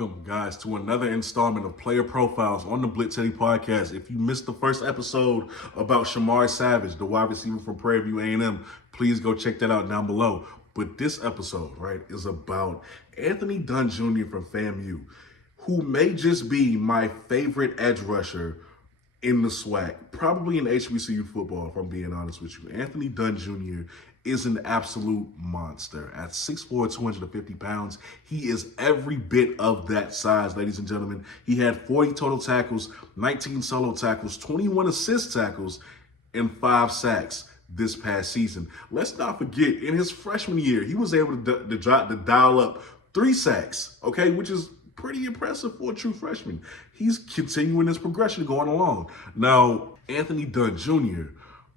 Welcome, guys, to another installment of Player Profiles on the BlitzCity Podcast. If you missed the first episode about Shamar Savage, the wide receiver from Prairie View A&M, please go check that out down below. But this episode, right, is about Anthony Dunn Jr. from FAMU, who may just be my favorite edge rusher in the Swac, probably in HBCU football, if I'm being honest with you. Anthony Dunn Jr. is an absolute monster. At 6'4", 250 pounds, he is every bit of that size, ladies and gentlemen. He had 40 total tackles, 19 solo tackles, 21 assist tackles, and 5 sacks this past season. Let's not forget, in his freshman year, he was able to dial up 3 sacks, okay, which is pretty impressive for a true freshman. He's continuing his progression going along. Now, Anthony Dunn Jr.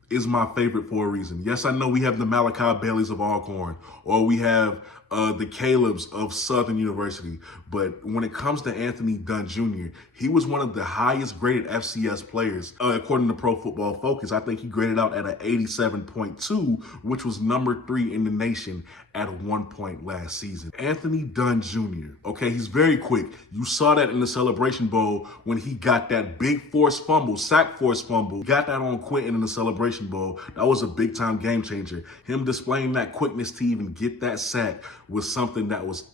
is my favorite for a reason. Yes, I know we have the Malachi Baileys of Alcorn, or we have the Calebs of Southern University, but when it comes to Anthony Dunn Jr., he was one of the highest graded FCS players, according to Pro Football Focus. I think he graded out at an 87.2, which was number 3 in the nation at one point last season. Anthony Dunn Jr., okay, he's very quick. You saw that in the Celebration Bowl when he got that big forced fumble, sack forced fumble. Got that on Quentin in the Celebration Bowl. That was a big-time game changer. Him displaying that quickness to even get that sack was something that was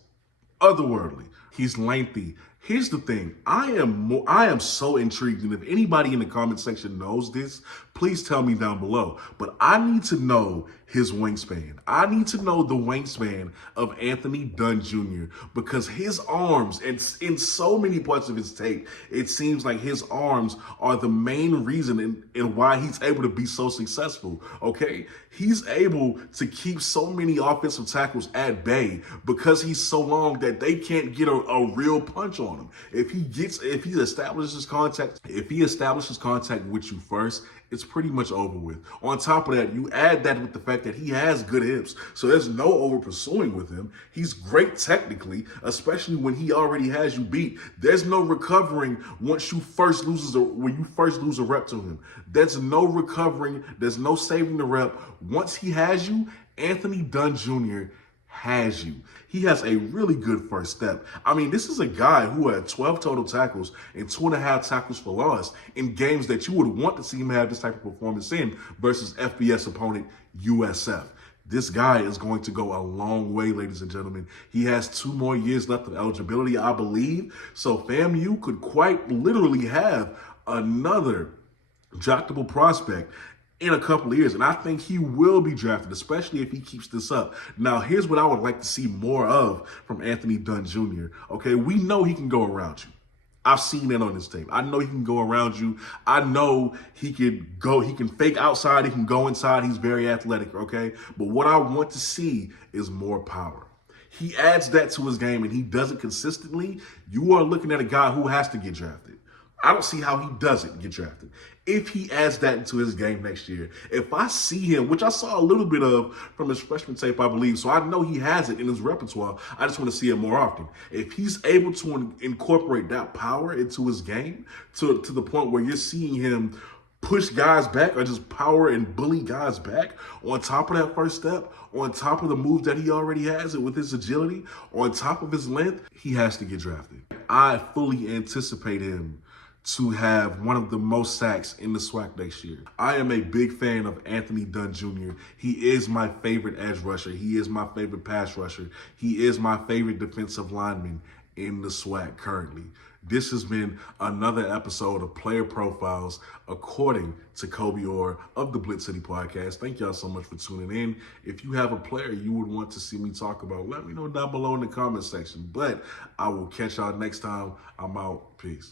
otherworldly. He's lengthy. Here's the thing. I am so intrigued, and if anybody in the comment section knows this, please tell me down below. But I need to know his wingspan. I need to know the wingspan of Anthony Dunn Jr. because his arms, and in so many parts of his tape, it seems like his arms are the main reason in why he's able to be so successful, okay? He's able to keep so many offensive tackles at bay because he's so long that they can't get a real punch on him. If he establishes contact with you first, it's pretty much over with. On top of that, you add that with the fact that he has good hips, so there's no over pursuing with him. He's great technically, especially when he already has you beat. There's no recovering once when you first lose a rep to him. There's no recovering. There's no saving the rep. Once he has you, Anthony Dunn Jr. has you. He has a really good first step. I mean, this is a guy who had 12 total tackles and 2.5 tackles for loss in games that you would want to see him have this type of performance in versus FBS opponent USF. This guy is going to go a long way, ladies and gentlemen. He has 2 more years left of eligibility, I believe. So FAMU could quite literally have another draftable prospect in a couple of years, and I think he will be drafted, especially if he keeps this up. Now, here's what I would like to see more of from Anthony Dunn Jr., okay? We know he can go around you. I've seen that on his tape. I know he can go around you. I know he can fake outside, he can go inside. He's very athletic, okay? But what I want to see is more power. He adds that to his game, and he does it consistently. You are looking at a guy who has to get drafted. I don't see how he doesn't get drafted. If he adds that into his game next year, if I see him, which I saw a little bit of from his freshman tape, I believe, so I know he has it in his repertoire. I just want to see it more often. If he's able to incorporate that power into his game to the point where you're seeing him push guys back or just power and bully guys back on top of that first step, on top of the moves that he already has with his agility, on top of his length, he has to get drafted. I fully anticipate him to have one of the most sacks in the Swac next year. I am a big fan of Anthony Dunn Jr. He is my favorite edge rusher. He is my favorite pass rusher. He is my favorite defensive lineman in the Swac currently. This has been another episode of Player Profiles according to Kobe Orr of the BlitzCity Podcast. Thank y'all so much for tuning in. If you have a player you would want to see me talk about, let me know down below in the comment section. But I will catch y'all next time. I'm out. Peace.